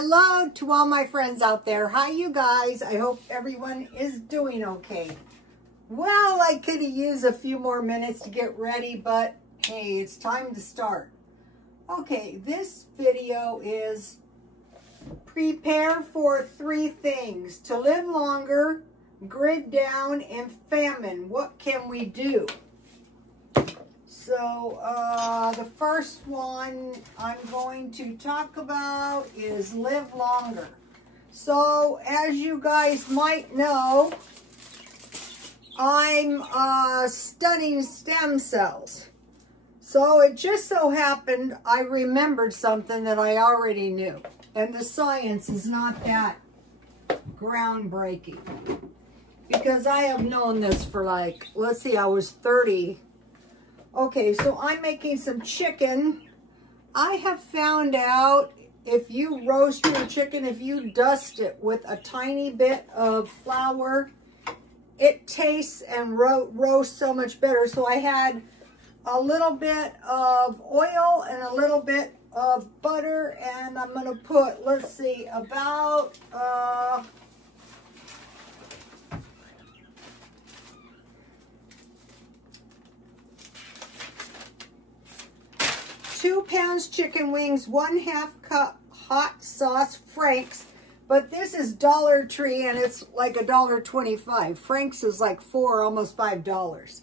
Hello to all my friends out there. Hi, you guys. I hope everyone is doing okay. Well, I could have used a few more minutes to get ready, but hey, it's time to start. Okay, this video is prepare for 3 things: to live longer, grid down, and famine. What can we do? So the first one I'm going to talk about is live longer. So as you guys might know, I'm studying stem cells. So it just so happened I remembered something that I already knew. And the science is not that groundbreaking, because I have known this for like, let's see, I was 30. Okay, so I'm making some chicken. I have found out if you roast your chicken, if you dust it with a tiny bit of flour, it tastes and roasts so much better. So I had a little bit of oil and a little bit of butter, and I'm going to put, let's see, about 2 pounds chicken wings, 1/2 cup hot sauce Frank's, but this is Dollar Tree and it's like $1.25. Frank's is like $4, almost $5.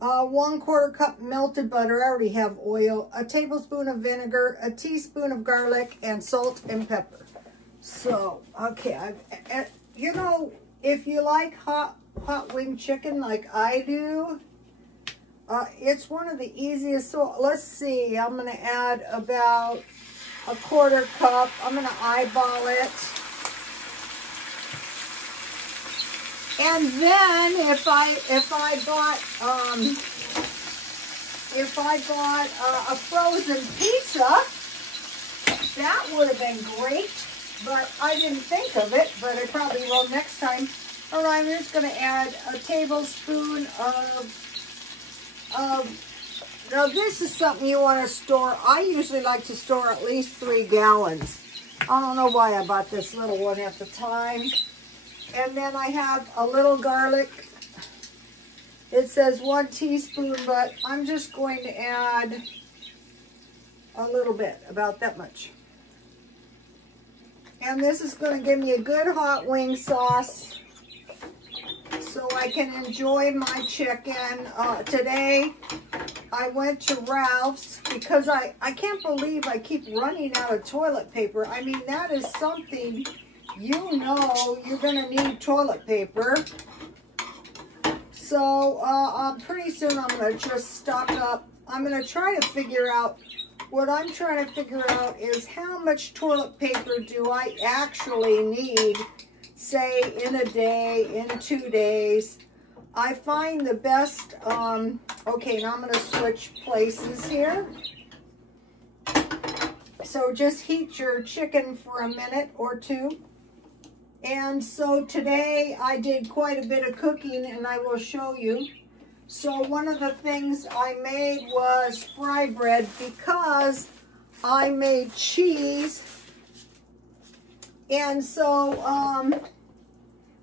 1/4 cup melted butter. I already have oil. A tablespoon of vinegar, a teaspoon of garlic, and salt and pepper. So, okay, you know, if you like hot wing chicken like I do, it's one of the easiest. So let's see, I'm going to add about 1/4 cup. I'm going to eyeball it. And then if I bought a frozen pizza, that would have been great. But I didn't think of it, but I probably will next time. All right, I'm just going to add a tablespoon of now this is something you want to store. I usually like to store at least 3 gallons. I don't know why I bought this little one at the time. And then I have a little garlic. It says 1 teaspoon, but I'm just going to add a little bit, about that much. And this is going to give me a good hot wing sauce, so I can enjoy my chicken. Today, I went to Ralph's because I can't believe I keep running out of toilet paper. I mean, that is something, you know, you're going to need toilet paper. So pretty soon I'm going to just stock up. I'm going to try to figure out, what I'm trying to figure out is how much toilet paper do I actually need, say in a day, in 2 days. I find the best, okay, now I'm going to switch places here. So just heat your chicken for a minute or 2. And so today I did quite a bit of cooking, and I will show you. So one of the things I made was fry bread, because I made cheese. And so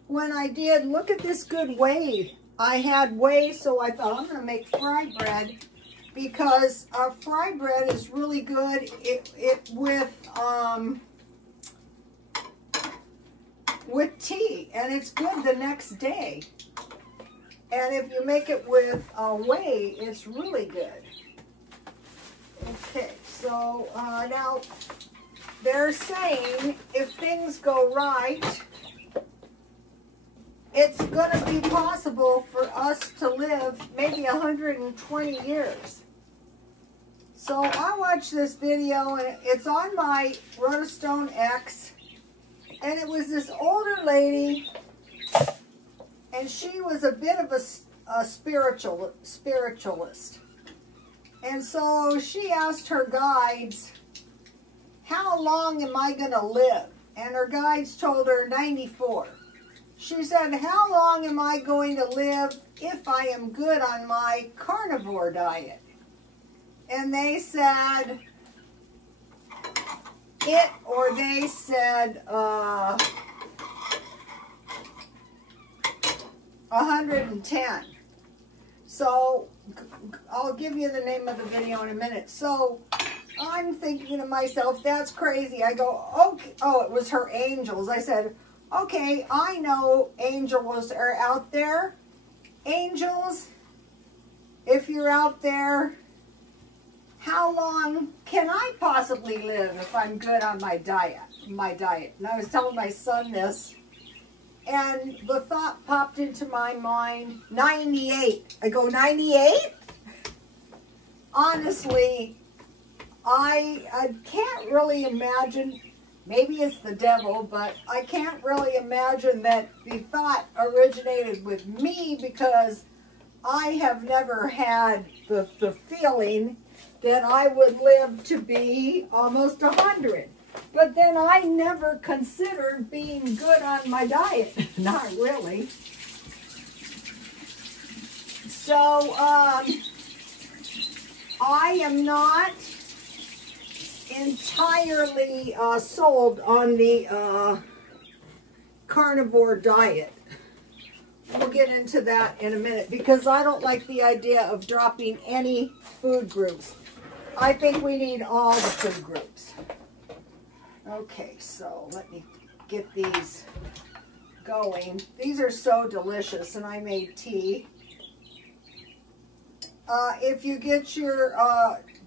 when I did, look at this good whey. I had whey, so I thought I'm going to make fry bread, because fry bread is really good with tea, and it's good the next day. And if you make it with whey, it's really good. Okay, so now they're saying if things go right, it's going to be possible for us to live maybe 120 years. So I watched this video, and it's on my Stone X, and it was this older lady, and she was a bit of a spiritualist. And so she asked her guides, how long am I going to live? And her guides told her 94. She said, how long am I going to live if I am good on my carnivore diet? And they said, it or they said 110. So I'll give you the name of the video in a minute. So I'm thinking to myself, that's crazy. I go, okay. Oh, it was her angels. I said, okay, I know angels are out there. Angels, if you're out there, how long can I possibly live if I'm good on my diet? And I was telling my son this, and the thought popped into my mind, 98. I go, 98? Honestly, I can't really imagine, maybe it's the devil, but I can't really imagine that the thought originated with me, because I have never had the feeling that I would live to be almost 100. But then I never considered being good on my diet. Not really. So, I am not entirely sold on the carnivore diet. We'll get into that in a minute, because I don't like the idea of dropping any food groups. I think we need all the food groups. Okay, so let me get these going. These are so delicious, and I made tea. If you get your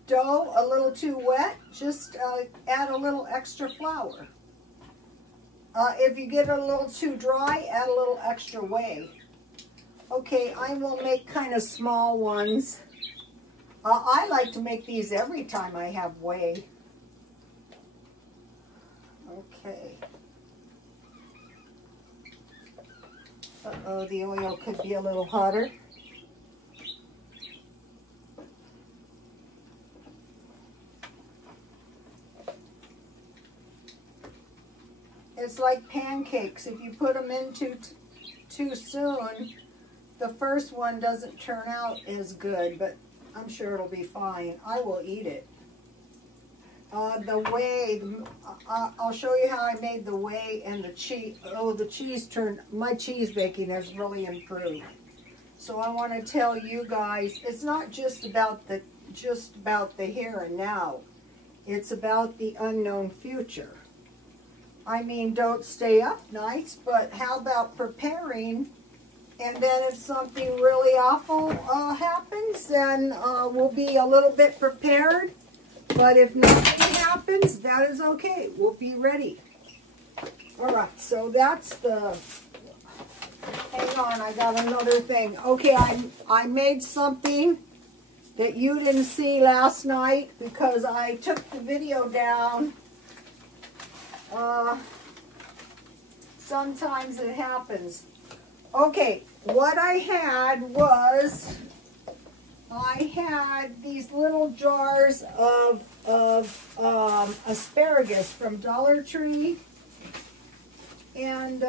dough a little too wet, just add a little extra flour. If you get it a little too dry, add a little extra whey. Okay, I will make kind of small ones. I like to make these every time I have whey. Okay. Uh-oh, the oil could be a little hotter. It's like pancakes. If you put them in too soon, the first one doesn't turn out as good, but I'm sure it'll be fine. I will eat it. The whey, I'll show you how I made the whey and the cheese. Oh, the cheese my cheese baking has really improved. So I want to tell you guys, it's not just about the here and now. It's about the unknown future. I mean, don't stay up nights, but how about preparing? And then if something really awful happens, then we'll be a little bit prepared. But if nothing happens, that is okay. We'll be ready. All right, so that's the... Hang on, I got another thing. Okay, I made something that you didn't see last night because I took the video down. Sometimes it happens. Okay, what I had was, I had these little jars of asparagus from Dollar Tree, and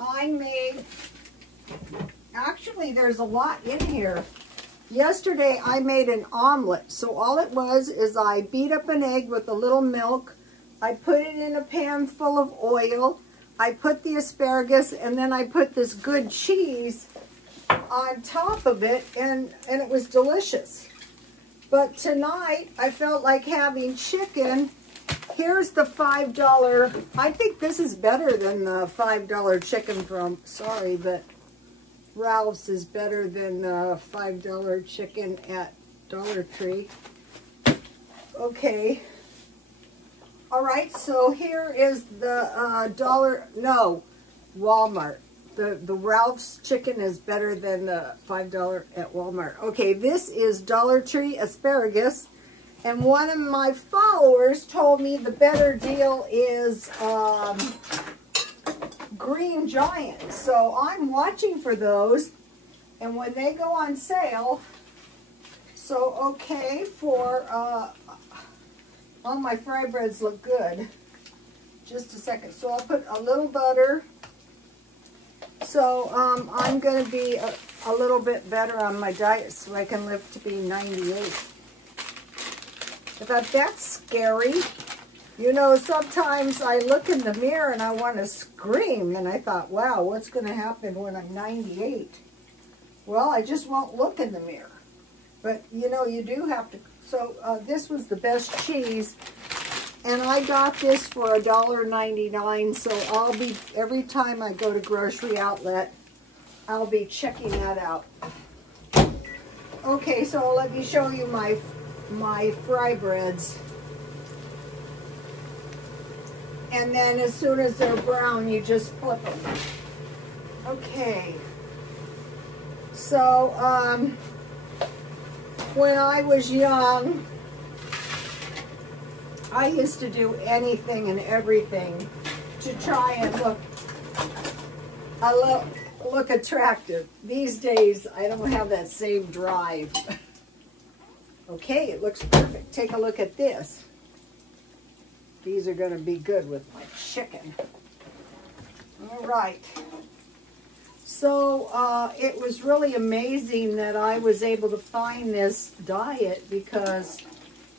I made, actually there's a lot in here. Yesterday I made an omelet, so all it was is I beat up an egg with a little milk, I put it in a pan full of oil, I put the asparagus, and then I put this good cheese on top of it, and it was delicious. But tonight, I felt like having chicken. Here's the $5, I think this is better than the $5 chicken from, sorry, but Ralph's is better than the $5 chicken at Dollar Tree. Okay. All right, so here is the Walmart. The Ralph's chicken is better than the $5 at Walmart. Okay, this is Dollar Tree asparagus. And one of my followers told me the better deal is Green Giant. So I'm watching for those. And when they go on sale, so okay, for... all my fry breads look good. Just a second. So I'll put a little butter. So I'm going to be a little bit better on my diet so I can live to be 98. I thought, that's scary. You know, sometimes I look in the mirror and I want to scream. And I thought, wow, what's going to happen when I'm 98? Well, I just won't look in the mirror. But, you know, you do have to. So this was the best cheese. And I got this for $1.99. So I'll be, every time I go to Grocery Outlet, I'll be checking that out. Okay, so let me show you my fry breads. And then as soon as they're brown, you just flip them. Okay. So, when I was young, I used to do anything and everything to try and look attractive. These days, I don't have that same drive. Okay, it looks perfect. Take a look at this. These are going to be good with my chicken. All right. So it was really amazing that I was able to find this diet because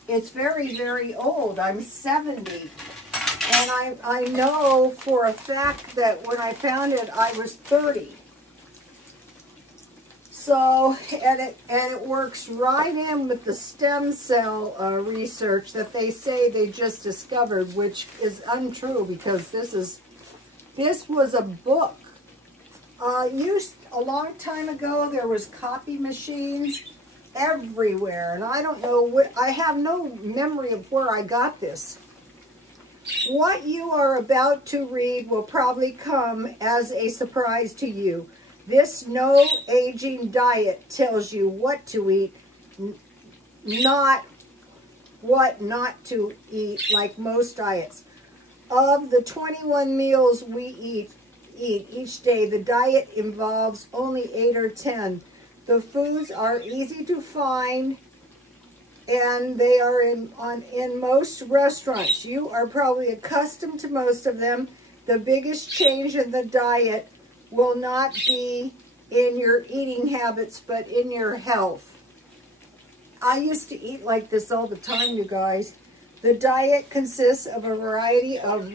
it's very, very old. I'm 70. And I know for a fact that when I found it, I was 30. So, and it works right in with the stem cell research that they say they just discovered, which is untrue because this was a book. Used a long time ago, there was copy machines everywhere, and I don't know I have no memory of where I got this. What you are about to read will probably come as a surprise to you. This no aging diet tells you what to eat, not what not to eat, like most diets. Of the 21 meals we eat each day, the diet involves only 8 or 10. The foods are easy to find, and they are in most restaurants. You are probably accustomed to most of them. The biggest change in the diet will not be in your eating habits, but in your health. I used to eat like this all the time, you guys. The diet consists of a variety of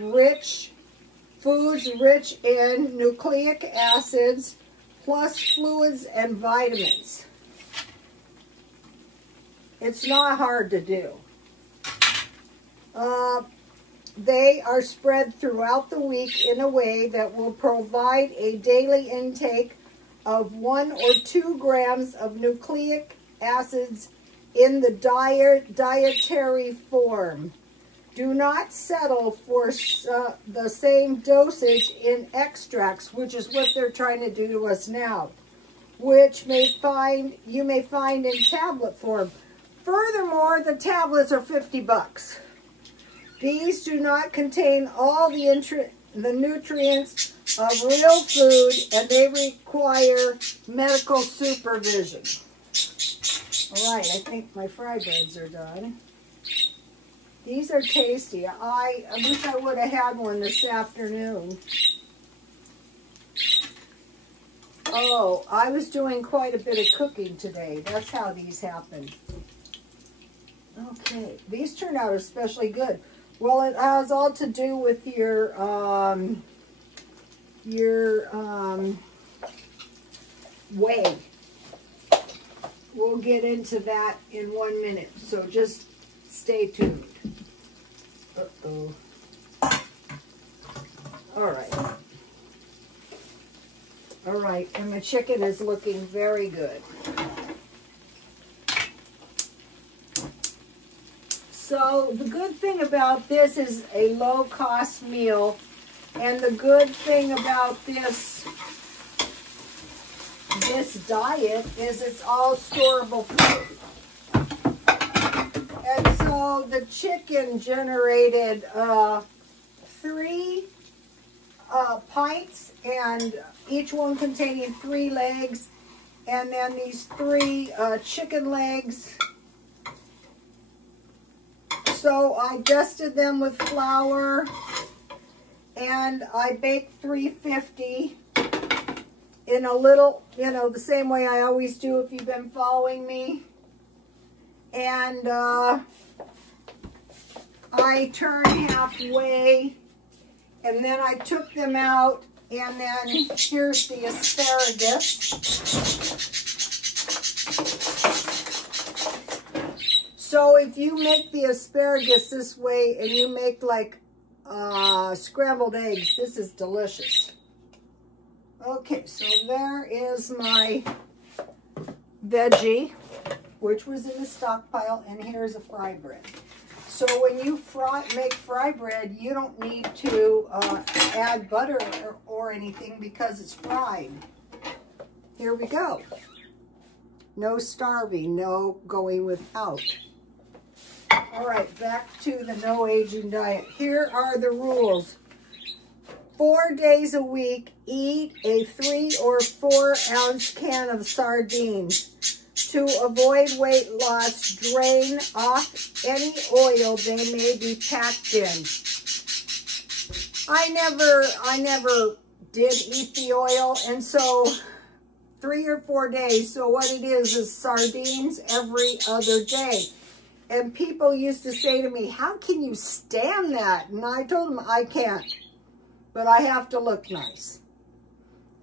foods rich in nucleic acids, plus fluids and vitamins. It's not hard to do. They are spread throughout the week in a way that will provide a daily intake of 1 or 2 grams of nucleic acids in the dietary form. Do not settle for the same dosage in extracts, which is what they're trying to do to us now, which you may find in tablet form. Furthermore, the tablets are 50 bucks. These do not contain all the nutrients of real food, and they require medical supervision. All right, I think my fry breads are done. These are tasty. I wish I would have had one this afternoon. Oh, I was doing quite a bit of cooking today. That's how these happened. Okay, these turned out especially good. Well, it has all to do with your whey. We'll get into that in 1 minute, so just stay tuned. Uh-oh. All right. All right, and the chicken is looking very good. So the good thing about this is a low-cost meal, and the good thing about this diet is it's all storable food. And so the chicken generated 3 pints, and each one containing 3 legs, and then these 3 chicken legs. So I dusted them with flour, and I baked 350 in a little, the same way I always do if you've been following me. And I turned halfway, and then I took them out, and then here's the asparagus. So if you make the asparagus this way and you make like scrambled eggs, this is delicious. Okay, so there is my veggie, which was in the stockpile, and here's a fry bread. So when you make fry bread, you don't need to add butter or anything because it's fried. Here we go. No starving, no going without. All right, back to the no aging diet. Here are the rules. 4 days a week, eat a 3 or 4 ounce can of sardines. To avoid weight loss, drain off any oil they may be packed in. I never did eat the oil, and so 3 or 4 days. So what it is sardines every other day. And people used to say to me, how can you stand that? And I told them, I can't, but I have to look nice.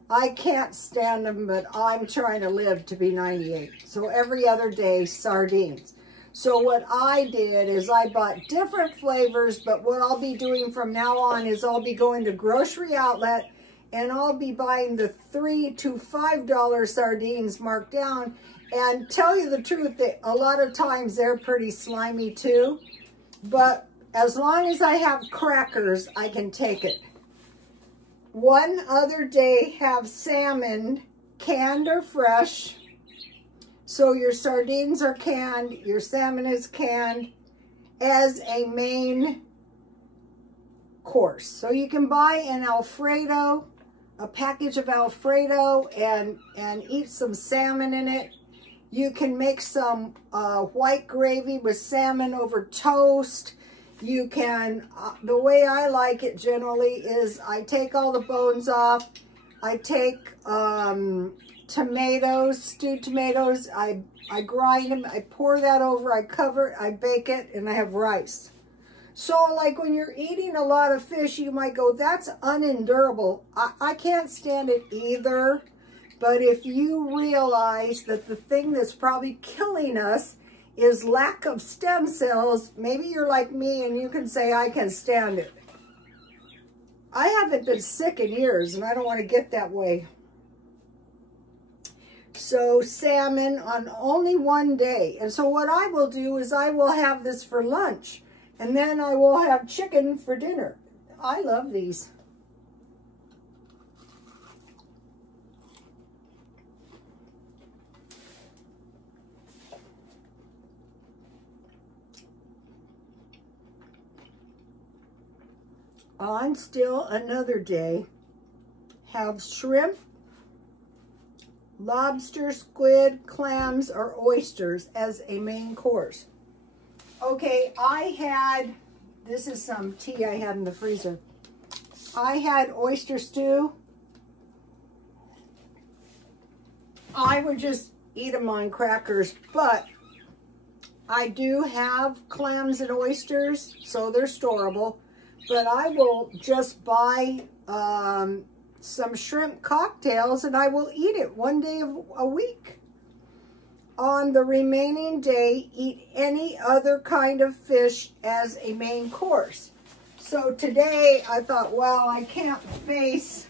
I can't stand them, but I'm trying to live to be 98. So every other day, sardines. So what I did is I bought different flavors, but what I'll be doing from now on is I'll be going to grocery outlet and I'll be buying the $3 to $5 sardines marked down. And tell you the truth, that a lot of times they're pretty slimy too. But as long as I have crackers, I can take it. One other day, have salmon, canned or fresh. So your sardines are canned, your salmon is canned as a main course. So you can buy an Alfredo, a package of Alfredo, and eat some salmon in it. You can make some white gravy with salmon over toast. You can, the way I like it generally is I take all the bones off. I take tomatoes, stewed tomatoes. I grind them. I pour that over. I cover it. I bake it, and I have rice. So like when you're eating a lot of fish, you might go, that's unendurable. I can't stand it either. But if you realize that the thing that's probably killing us is lack of stem cells, maybe you're like me and you can say, I can stand it. I haven't been sick in years, and I don't want to get that way. So salmon on only 1 day. And so what I will do is I will have this for lunch, and then I will have chicken for dinner. I love these. On still another day, have shrimp, lobster, squid, clams, or oysters as a main course. Okay, this is some tea I had in the freezer. I had oyster stew. I would just eat them on crackers, but I do have clams and oysters, so they're storable. But I will just buy some shrimp cocktails and I will eat it 1 day a week. On the remaining day, eat any other kind of fish as a main course. So today I thought, well, I can't face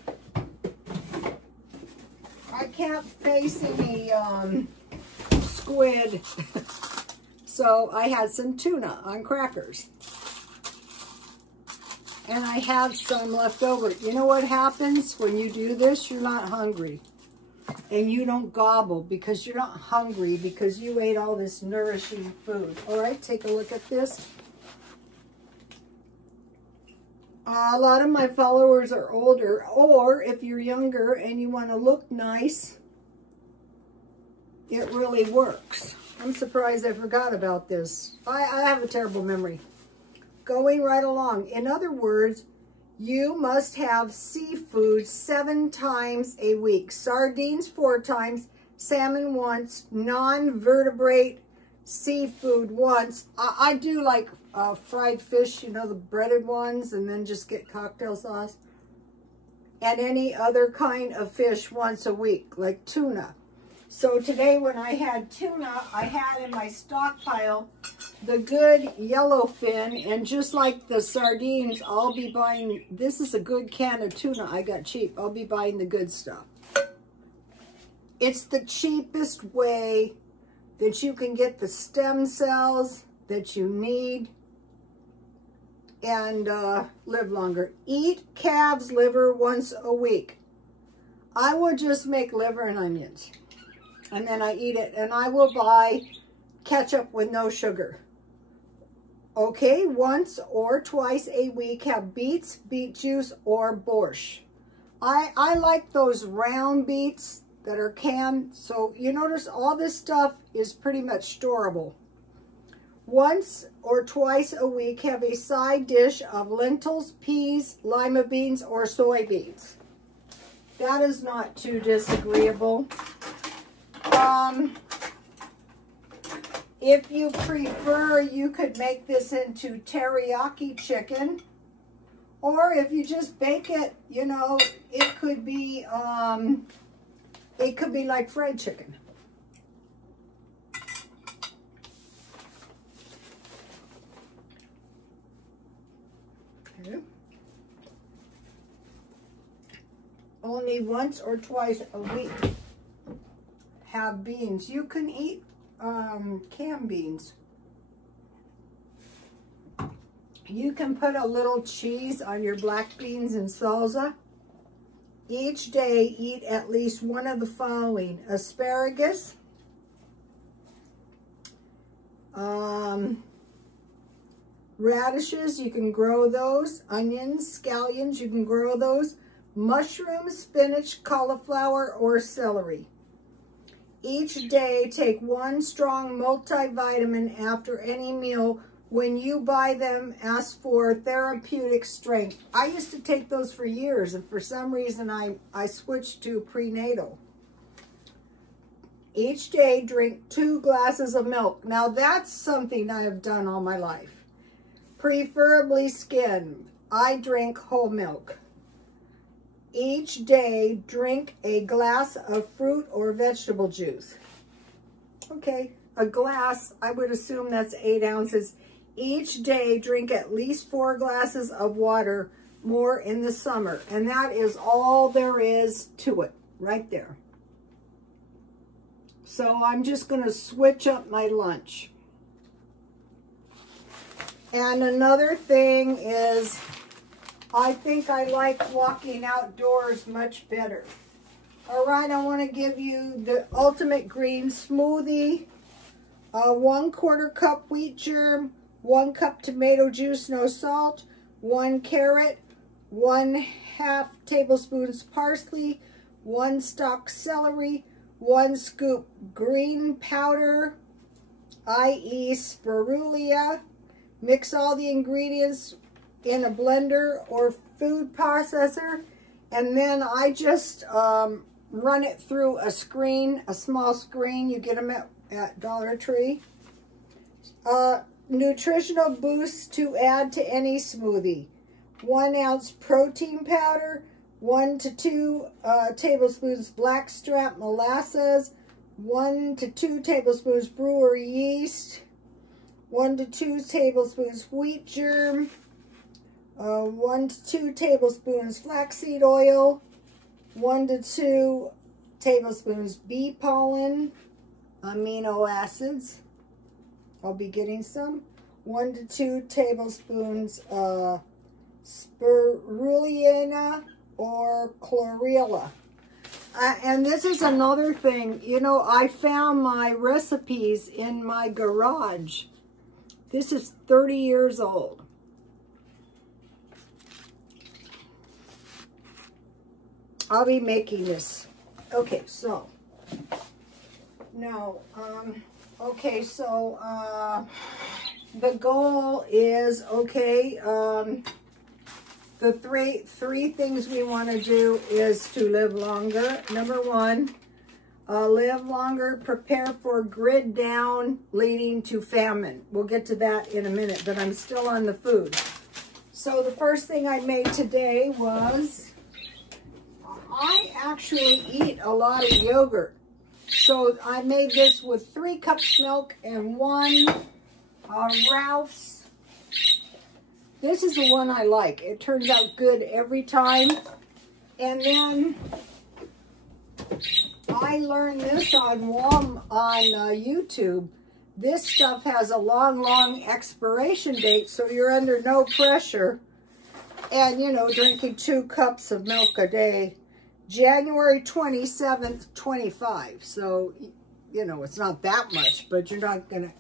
any squid. So I had some tuna on crackers. And I have some left over. You know what happens when you do this? You're not hungry. And you don't gobble because you're not hungry because you ate all this nourishing food. All right, take a look at this. A lot of my followers are older, or if you're younger and you want to look nice, it really works. I'm surprised I forgot about this. I have a terrible memory. Going right along. In other words, you must have seafood 7 times a week. Sardines 4 times, salmon once, non-vertebrate seafood once. I do like fried fish, you know, the breaded ones, and then just get cocktail sauce. And any other kind of fish once a week, like tuna. So today when I had tuna, I had in my stockpile the good yellowfin, and just like the sardines, I'll be buying, this is a good can of tuna I got cheap. I'll be buying the good stuff. It's the cheapest way that you can get the stem cells that you need and live longer. Eat calf's liver once a week. I will just make liver and onions, and then I eat it, and I will buy ketchup with no sugar. Okay, once or twice a week, have beets, beet juice, or borscht. I like those round beets that are canned, so you notice all this stuff is pretty much storable. Once or twice a week, have a side dish of lentils, peas, lima beans, or soybeans. That is not too disagreeable. If you prefer, you could make this into teriyaki chicken. Or if you just bake it, you know, it could be like fried chicken. Okay. Only once or twice a week. Have beans. You can eat canned beans. You can put a little cheese on your black beans and salsa. Each day, eat at least one of the following: asparagus, radishes, you can grow those, onions, scallions, you can grow those, mushrooms, spinach, cauliflower, or celery. Each day, take one strong multivitamin after any meal. When you buy them, ask for therapeutic strength. I used to take those for years, and for some reason I switched to prenatal. Each day, drink 2 glasses of milk. Now that's something I have done all my life. Preferably skim. I drink whole milk. Each day, drink a glass of fruit or vegetable juice. Okay, a glass, I would assume that's 8 ounces. Each day, drink at least 4 glasses of water, more in the summer. And that is all there is to it, right there. So I'm just going to switch up my lunch. And another thing is, I think I like walking outdoors much better. All right, I want to give you the ultimate green smoothie. 1/4 cup wheat germ, 1 cup tomato juice, no salt, 1 carrot, 1/2 tablespoons parsley, 1 stalk celery, 1 scoop green powder, i.e. spirulina. Mix all the ingredients in a blender or food processor, and then I just run it through a screen, a small screen. You get them at Dollar Tree. Nutritional boost to add to any smoothie: 1 ounce protein powder, 1 to 2 tablespoons blackstrap molasses, 1 to 2 tablespoons brewer yeast, 1 to 2 tablespoons wheat germ, 1 to 2 tablespoons flaxseed oil, 1 to 2 tablespoons bee pollen, amino acids. I'll be getting some. 1 to 2 tablespoons spirulina or chlorella. And this is another thing. You know, I found my recipes in my garage. This is 30 years old. I'll be making this. Okay, so now, okay, so the goal is, okay, the three things we want to do is to live longer. Number 1, Live longer, prepare for grid down leading to famine. We'll get to that in a minute, but I'm still on the food. So the first thing I made today was, I actually eat a lot of yogurt. So I made this with 3 cups milk and 1 Ralph's. This is the one I like. It turns out good every time. And then I learned this on YouTube. This stuff has a long expiration date, so you're under no pressure. And, you know, drinking 2 cups of milk a day. January 27th, 25. So, you know, it's not that much, but you're not going to.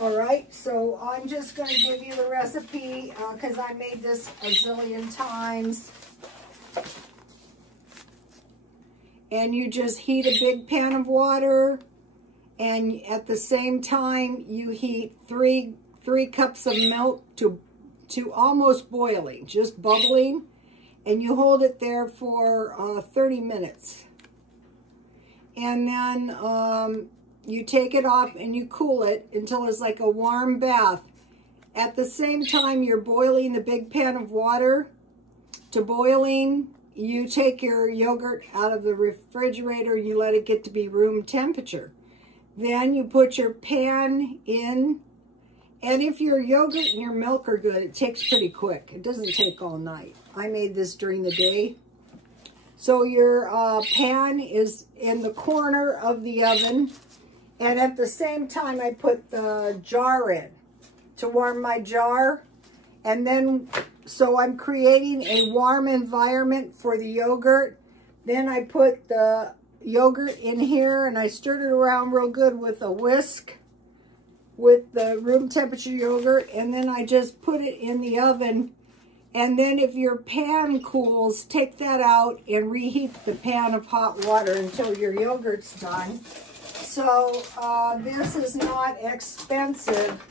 All right, so I'm just going to give you the recipe because I made this a zillion times. And you just heat a big pan of water, and at the same time you heat 3 cups of milk to almost boiling, just bubbling, and you hold it there for 30 minutes. And then you take it off and you cool it until it's like a warm bath. At the same time you're boiling the big pan of water to boiling, you take your yogurt out of the refrigerator, you let it get to be room temperature. Then you put your pan in, and if your yogurt and your milk are good, it takes pretty quick. It doesn't take all night. I made this during the day. So your pan is in the corner of the oven, and at the same time I put the jar in to warm my jar. And then, so I'm creating a warm environment for the yogurt. Then I put the yogurt in here and I stirred it around real good with a whisk with the room temperature yogurt. And then I just put it in the oven. And then if your pan cools, take that out and reheat the pan of hot water until your yogurt's done. So this is not expensive.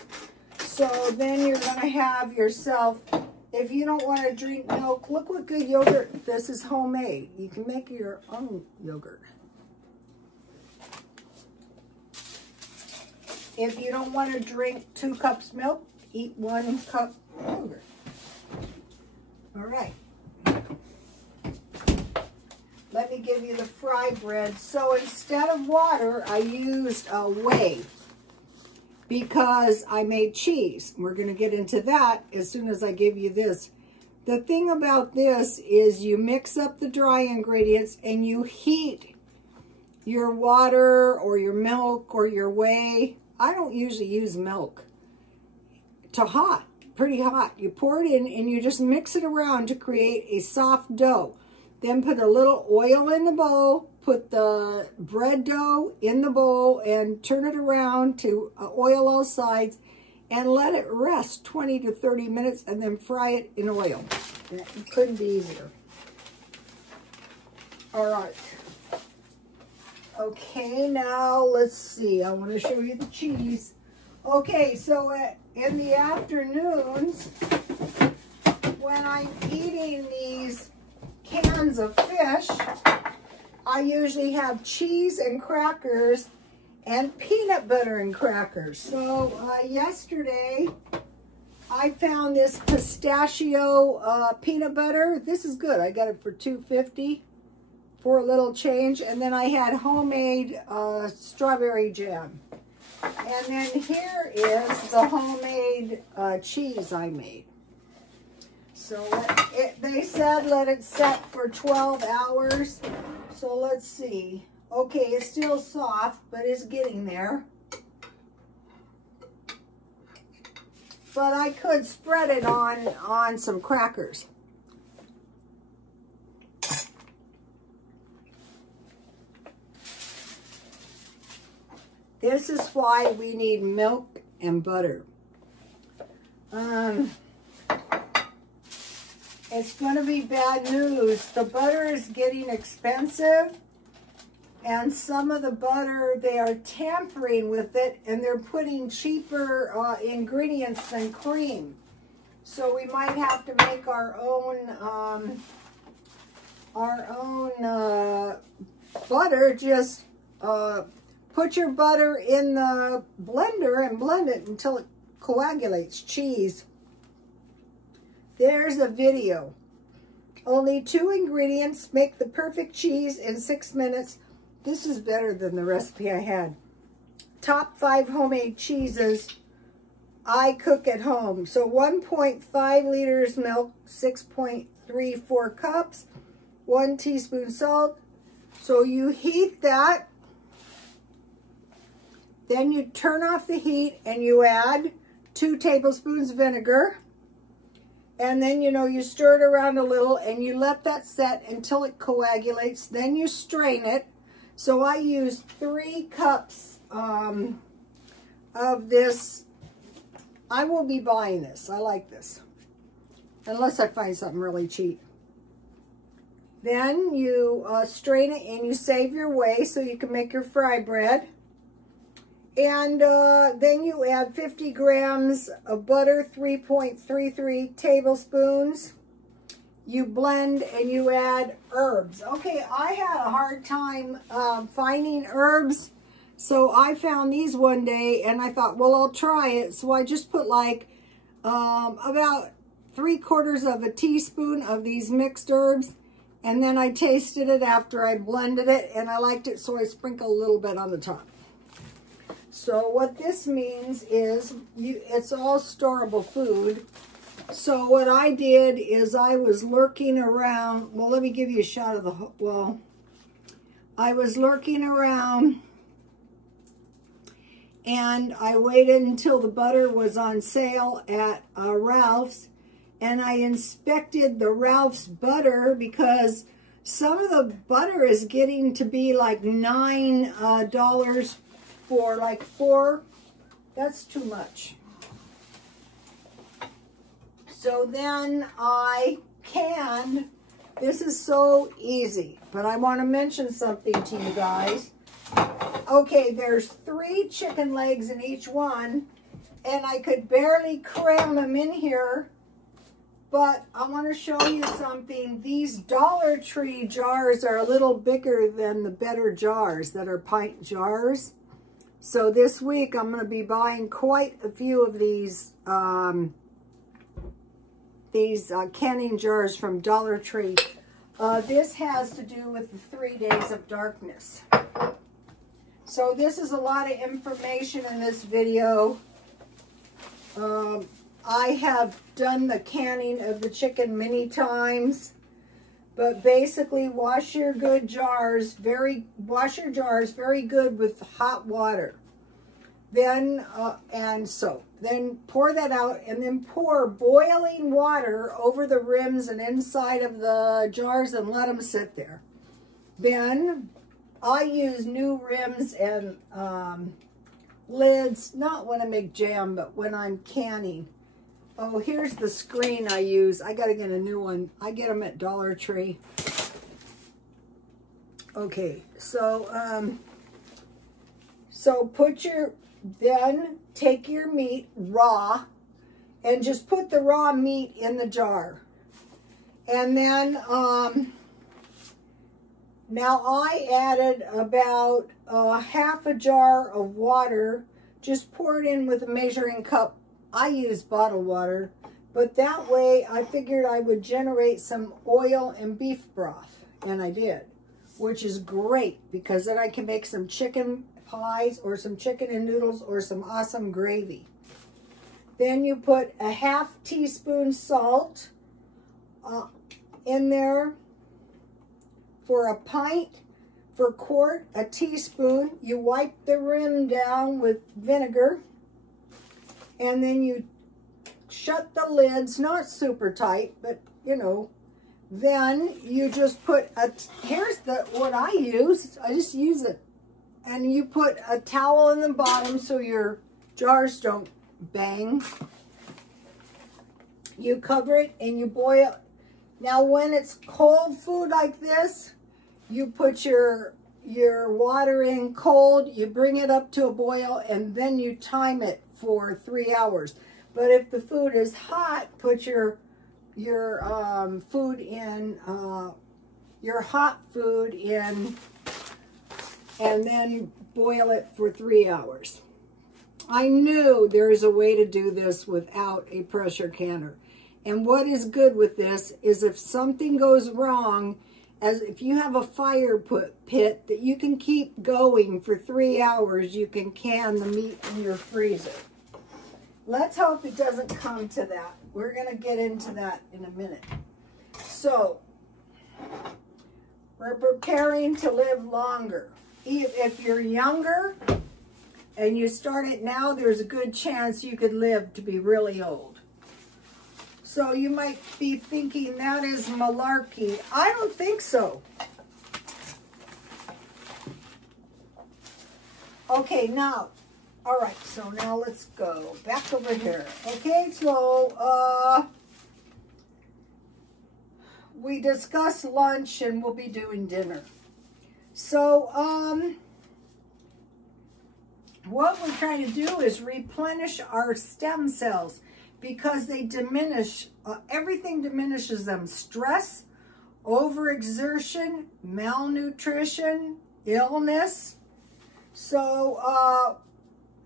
So then you're going to have yourself, if you don't want to drink milk, look what good yogurt. This is homemade. You can make your own yogurt. If you don't want to drink 2 cups milk, eat 1 cup yogurt. All right. Let me give you the fry bread. So instead of water, I used whey, because I made cheese. We're going to get into that as soon as I give you this. The thing about this is you mix up the dry ingredients and you heat your water or your milk or your whey. I don't usually use milk. To hot, pretty hot. You pour it in and you just mix it around to create a soft dough. Then put a little oil in the bowl, put the bread dough in the bowl and turn it around to oil all sides and let it rest 20 to 30 minutes and then fry it in oil. It couldn't be easier. All right. Okay, now let's see. I want to show you the cheese. Okay, so in the afternoons, when I'm eating these cans of fish, I usually have cheese and crackers and peanut butter and crackers. So yesterday I found this pistachio peanut butter. This is good. I got it for $2.50 for a little change. And then I had homemade strawberry jam. And then here is the homemade cheese I made. So they said let it set for 12 hours. So let's see. Okay, it's still soft, but it's getting there. But I could spread it on some crackers. This is why we need milk and butter. It's going to be bad news. The butter is getting expensive, and some of the butter, they are tampering with it, and they're putting cheaper ingredients than cream. So we might have to make our own butter, just put your butter in the blender and blend it until it coagulates. Cheese. There's a video. Only 2 ingredients make the perfect cheese in 6 minutes. This is better than the recipe I had. Top 5 homemade cheeses I cook at home. So 1.5 liters milk, 6.34 cups, 1 teaspoon salt. So you heat that. Then you turn off the heat and you add 2 tablespoons vinegar. And then, you know, you stir it around a little and you let that set until it coagulates. Then you strain it. So I use 3 cups of this. I will be buying this. I like this. Unless I find something really cheap. Then you strain it and you save your whey so you can make your fry bread. And then you add 50 grams of butter, 3.33 tablespoons. You blend and you add herbs. Okay, I had a hard time finding herbs. So I found these one day and I thought, well, I'll try it. So I just put like about 3/4 of a teaspoon of these mixed herbs. And then I tasted it after I blended it and I liked it. So I sprinkle a little bit on the top. So what this means is it's all storable food. So what I did is I was lurking around. Well, let me give you a shot of the, well, I was lurking around and I waited until the butter was on sale at Ralph's, and I inspected the Ralph's butter because some of the butter is getting to be like $9 for like 4. That's too much. So then I canned. This is so easy, but I want to mention something to you guys. Okay, there's 3 chicken legs in each one, and I could barely cram them in here, but I want to show you something. These Dollar Tree jars are a little bigger than the better jars that are pint jars. So this week I'm going to be buying quite a few of these canning jars from Dollar Tree. This has to do with the 3 days of darkness. So this is a lot of information in this video. I have done the canning of the chicken many times. But basically, wash your jars very good with hot water. Then, and soap. Then pour that out and then pour boiling water over the rims and inside of the jars and let them sit there. Then, I use new rims and lids, not when I make jam, but when I'm canning. Oh, here's the screen I use. I got to get a new one. I get them at Dollar Tree. Okay, so then take your meat raw and just put the raw meat in the jar. And then, now I added about half a jar of water. Just pour it in with a measuring cup. I use bottled water, but that way I figured I would generate some oil and beef broth, and I did, which is great because then I can make some chicken pies or some chicken and noodles or some awesome gravy. Then you put a half teaspoon salt in there. For a pint, for quart, a teaspoon. You wipe the rim down with vinegar. And then you shut the lids, not super tight, but you know. Then you just put here's what I use. I just use it. And you put a towel in the bottom so your jars don't bang. You cover it and you boil. Now when it's cold food like this, you put your water in cold, you bring it up to a boil, and then you time it for 3 hours. But if the food is hot, put your food in, your hot food in and then boil it for 3 hours. I knew there's a way to do this without a pressure canner. And what is good with this is if something goes wrong, as if you have a fire pit that you can keep going for 3 hours, you can can the meat in your freezer. Let's hope it doesn't come to that. We're going to get into that in a minute. So, we're preparing to live longer. If you're younger and you start it now, there's a good chance you could live to be really old. So you might be thinking that is malarkey. I don't think so. Okay, now, all right, so now let's go back over here. Okay, so we discussed lunch and we'll be doing dinner. So, what we're trying to do is replenish our stem cells because they diminish, everything diminishes them. Stress, overexertion, malnutrition, illness. So,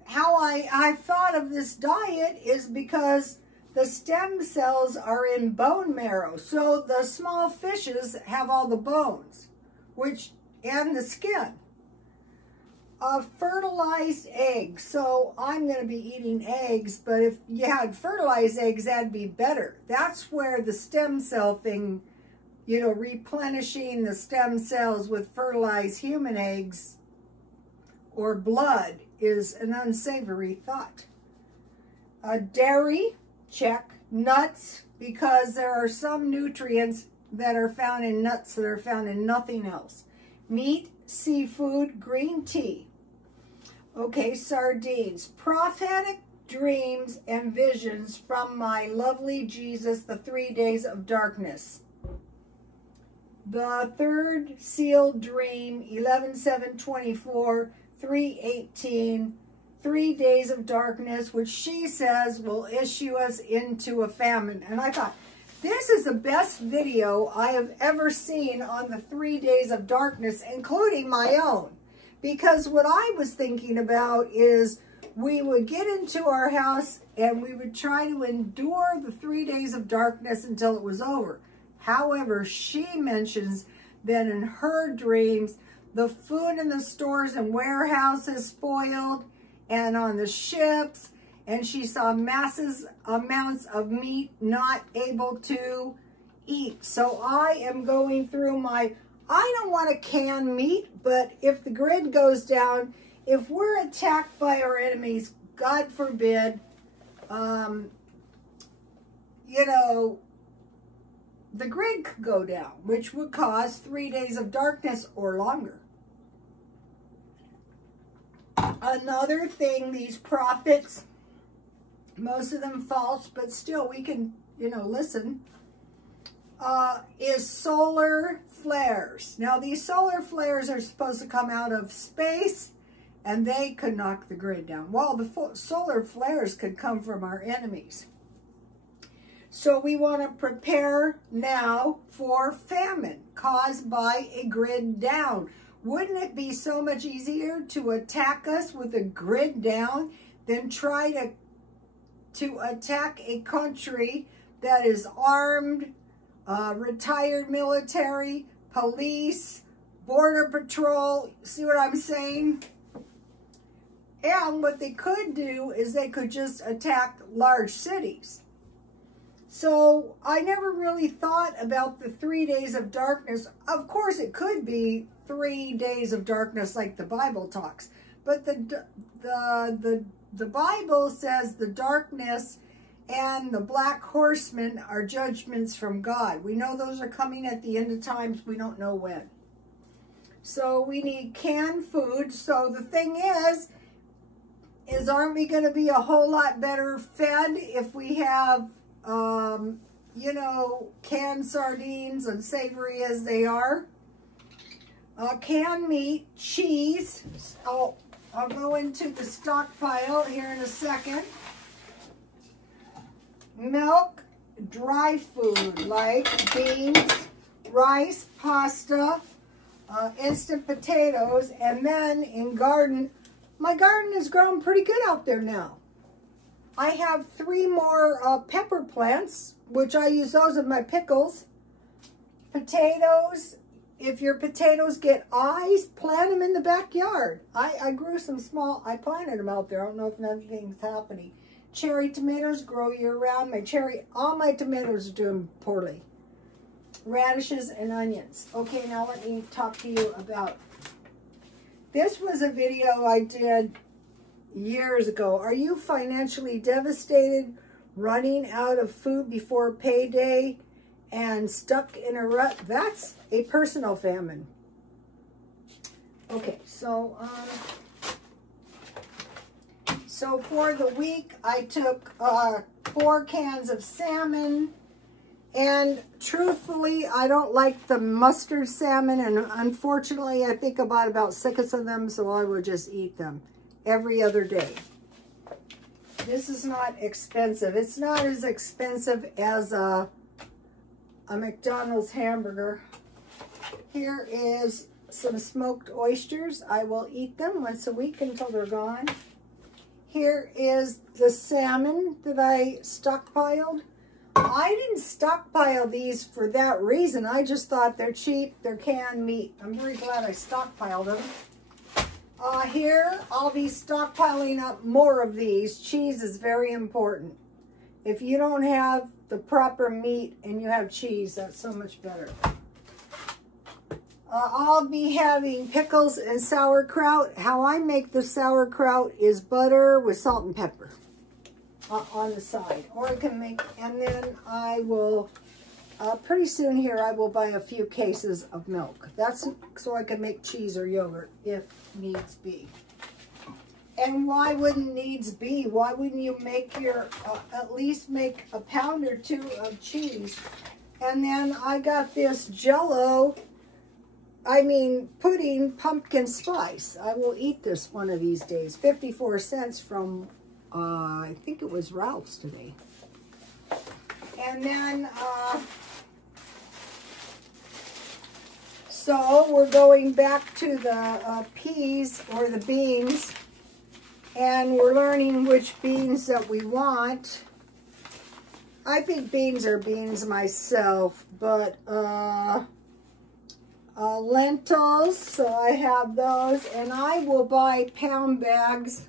how I thought of this diet is because the stem cells are in bone marrow. So the small fishes have all the bones, and the skin. Fertilized eggs. So I'm going to be eating eggs, but if you had fertilized eggs, that'd be better. That's where the stem cell thing, you know, replenishing the stem cells with fertilized human eggs or blood is an unsavory thought. Dairy, check. Nuts, because there are some nutrients that are found in nuts that are found in nothing else. Meat, seafood, green tea. Okay, sardines. Prophetic dreams and visions from my lovely Jesus, the 3 days of darkness. The third sealed dream, 11/7/24, 3:18, 3 days of darkness, which she says will issue us into a famine. And I thought, this is the best video I have ever seen on the 3 days of darkness, including my own. Because what I was thinking about is we would get into our house and we would try to endure the 3 days of darkness until it was over. However, she mentions that in her dreams, the food in the stores and warehouses spoiled, and on the ships, and she saw massive amounts of meat not able to eat. So I am going through I don't want to can meat, but if the grid goes down, if we're attacked by our enemies, God forbid, you know, the grid could go down, which would cause 3 days of darkness or longer. Another thing, these prophets, most of them false, but still we can, you know, listen, is solar flares. Now, these solar flares are supposed to come out of space, and they could knock the grid down. Well, the solar flares could come from our enemies. So we want to prepare now for famine caused by a grid down. Wouldn't it be so much easier to attack us with a grid down than try to attack a country that is armed, retired military, police, border patrol? See what I'm saying? And what they could do is they could just attack large cities. So I never really thought about the 3 days of darkness. Of course, it could be 3 days of darkness like the Bible talks. But the Bible says the darkness and the black horsemen are judgments from God. We know those are coming at the end of times. We don't know when. So we need canned food. So the thing is aren't we going to be a whole lot better fed if we have, you know, canned sardines, unsavory as they are? Canned meat, cheese. I'll go into the stockpile here in a second. Milk, dry food like beans, rice, pasta, instant potatoes. And then in garden, my garden has grown pretty good out there now. I have 3 more pepper plants, which I use those in my pickles. Potatoes. If your potatoes get eyes, plant them in the backyard. I grew some small, I planted them out there. I don't know if anything's happening. Cherry tomatoes grow year round. All my tomatoes are doing poorly. Radishes and onions. Okay, now let me talk to you about, this was a video I did years ago. Are you financially devastated, running out of food before payday, and stuck in a rut? That's a personal famine. Okay, so for the week, I took 4 cans of salmon, and truthfully, I don't like the mustard salmon, and unfortunately, I think I bought about 6 of them, so I would just eat them every other day. This is not expensive. It's not as expensive as a McDonald's hamburger. Here is some smoked oysters. I will eat them once a week until they're gone. Here is the salmon that I stockpiled. I didn't stockpile these for that reason. I just thought they're cheap, they're canned meat. I'm very glad I stockpiled them. Here, I'll be stockpiling up more of these. Cheese is very important. If you don't have the proper meat and you have cheese, that's so much better. I'll be having pickles and sauerkraut. How I make the sauerkraut is butter with salt and pepper on the side. Or I can make, and then I will, pretty soon here, I will buy a few cases of milk. That's so I can make cheese or yogurt if needs be. And why wouldn't needs be? Why wouldn't you make your, at least make a pound or 2 of cheese? And then I got this pudding pumpkin spice. I will eat this one of these days. 54 cents from, I think it was Ralph's today. And then, so we're going back to the peas or the beans. And we're learning which beans that we want. I think beans are beans myself, but lentils, so I have those, and I will buy pound bags.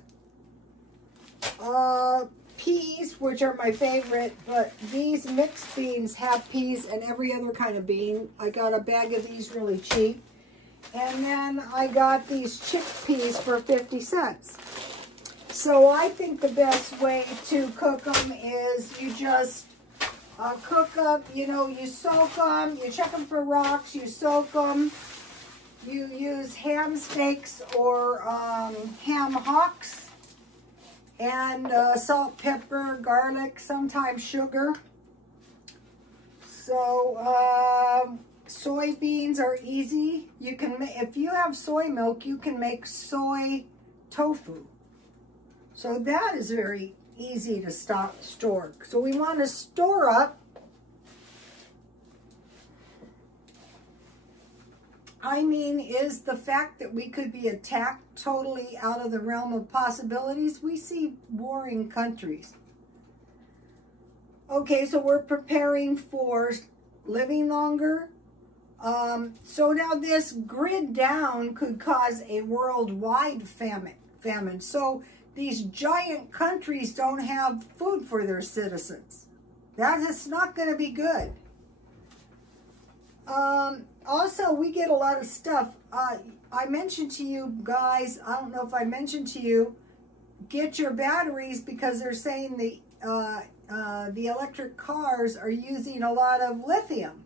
Peas, which are my favorite, but these mixed beans have peas and every other kind of bean. I got a bag of these really cheap. And then I got these chickpeas for 50 cents. So I think the best way to cook them is you just cook them, you know, you soak them, you check them for rocks, you soak them, you use ham steaks or ham hocks, and salt, pepper, garlic, sometimes sugar. So soybeans are easy. You can, if you have soy milk, you can make soy tofu. So that is very easy to store. So we want to store up, is the fact that we could be attacked totally out of the realm of possibilities. We see warring countries. Okay, so we're preparing for living longer. So now this grid down could cause a worldwide famine. So these giant countries don't have food for their citizens. That is not going to be good. Also, we get a lot of stuff. I mentioned to you guys, I don't know if I mentioned to you, get your batteries because they're saying the electric cars are using a lot of lithium.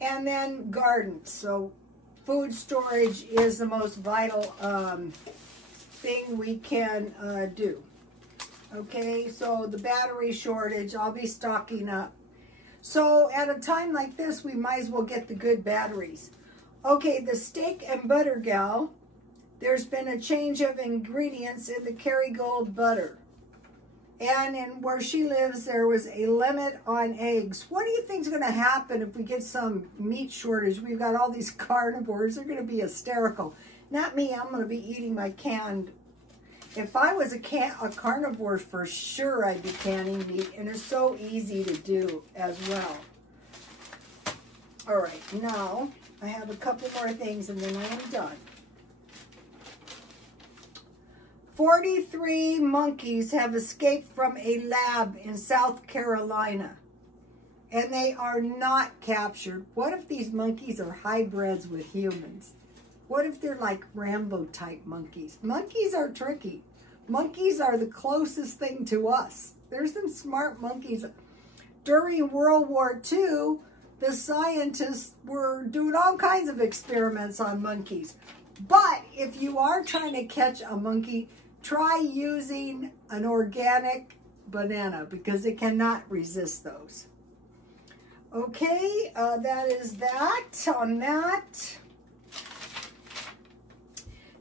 And then gardens. So food storage is the most vital thing we can do. Okay, so the battery shortage, I'll be stocking up. So at a time like this, we might as well get the good batteries. Okay, the steak and butter gal, there's been a change of ingredients in the Kerrygold butter. And in where she lives, there was a limit on eggs. What do you think is going to happen if we get some meat shortage? We've got all these carnivores. They're going to be hysterical. Not me. I'm going to be eating my canned. If I was a carnivore, for sure I'd be canning meat. And it's so easy to do as well. All right. Now, I have a couple more things and then I am done. 43 monkeys have escaped from a lab in South Carolina, and they are not captured. What if these monkeys are hybrids with humans? What if they're like Rambo-type monkeys? Monkeys are tricky. Monkeys are the closest thing to us. There's some smart monkeys. During World War II, the scientists were doing all kinds of experiments on monkeys. But if you are trying to catch a monkey, try using an organic banana because it cannot resist those. Okay, that is that on that.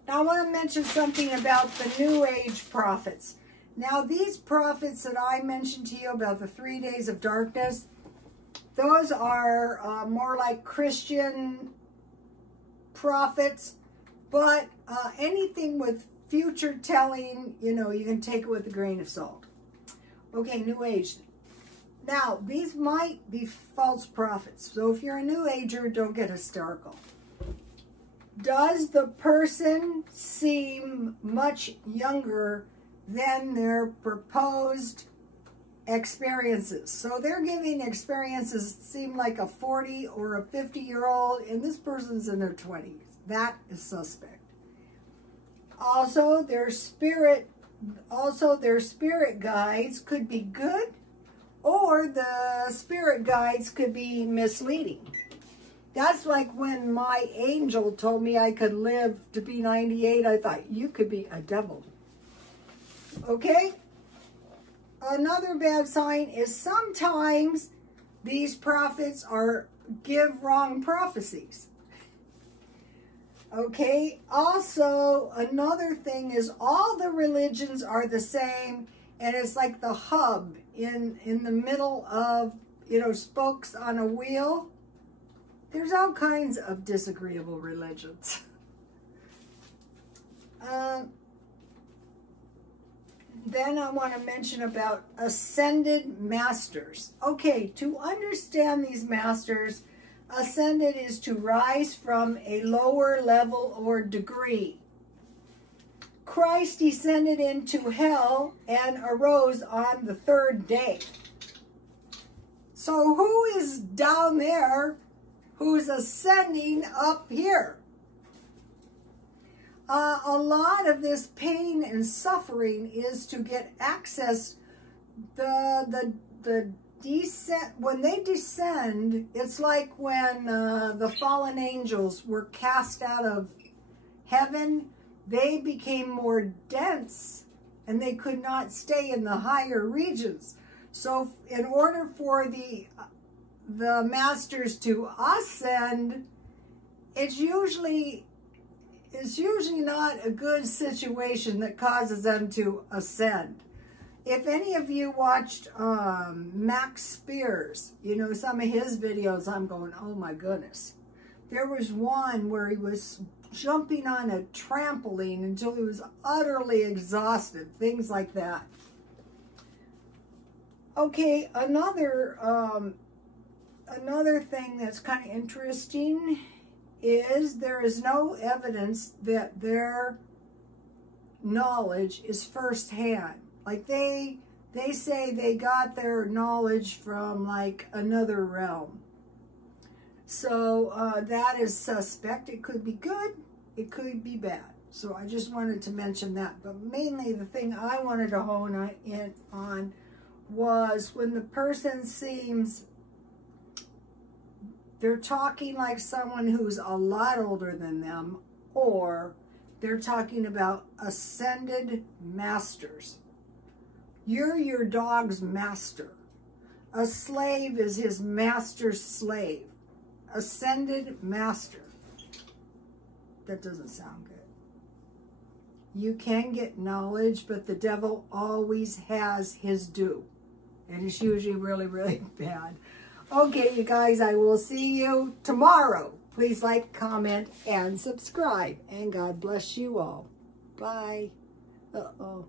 Now I want to mention something about the New Age prophets. Now these prophets that I mentioned to you about the 3 days of darkness, those are more like Christian prophets, but anything with future telling, you know, you can take it with a grain of salt. Okay, New Age. Now, these might be false prophets. So if you're a New Ager, don't get hysterical. Does the person seem much younger than their proposed experiences? So they're giving experiences that seem like a 40 or a 50-year-old, and this person's in their 20s. That is suspect. Also, their spirit guides could be good, or the spirit guides could be misleading. That's like when my angel told me I could live to be 98. I thought, you could be a devil. Okay? Another bad sign is sometimes these prophets give wrong prophecies. Okay, also another thing is all the religions are the same, and it's like the hub in the middle of, you know, spokes on a wheel. There's all kinds of disagreeable religions. Then I want to mention about ascended masters. Okay, to understand these masters, ascended is to rise from a lower level or degree. Christ descended into hell and arose on the third day. So who is down there who's ascending up here? A lot of this pain and suffering is to get access. The descent, when they descend, it's like when the fallen angels were cast out of heaven. They became more dense and they could not stay in the higher regions. So in order for the masters to ascend, it's usually not a good situation that causes them to ascend. If any of you watched Max Spears, you know, some of his videos, I'm going, oh my goodness. There was one where he was jumping on a trampoline until he was utterly exhausted, things like that. Okay, another thing that's kind of interesting is there is no evidence that their knowledge is firsthand. Like they say they got their knowledge from like another realm. So that is suspect. It could be good, it could be bad. So I just wanted to mention that. But mainly the thing I wanted to hone in on was when the person seems, they're talking like someone who's a lot older than them, or they're talking about ascended masters. You're your dog's master. A slave is his master's slave. Ascended master. That doesn't sound good. You can get knowledge, but the devil always has his due. And it's usually really, really bad. Okay, you guys, I will see you tomorrow. Please like, comment, and subscribe. And God bless you all. Bye. Uh-oh.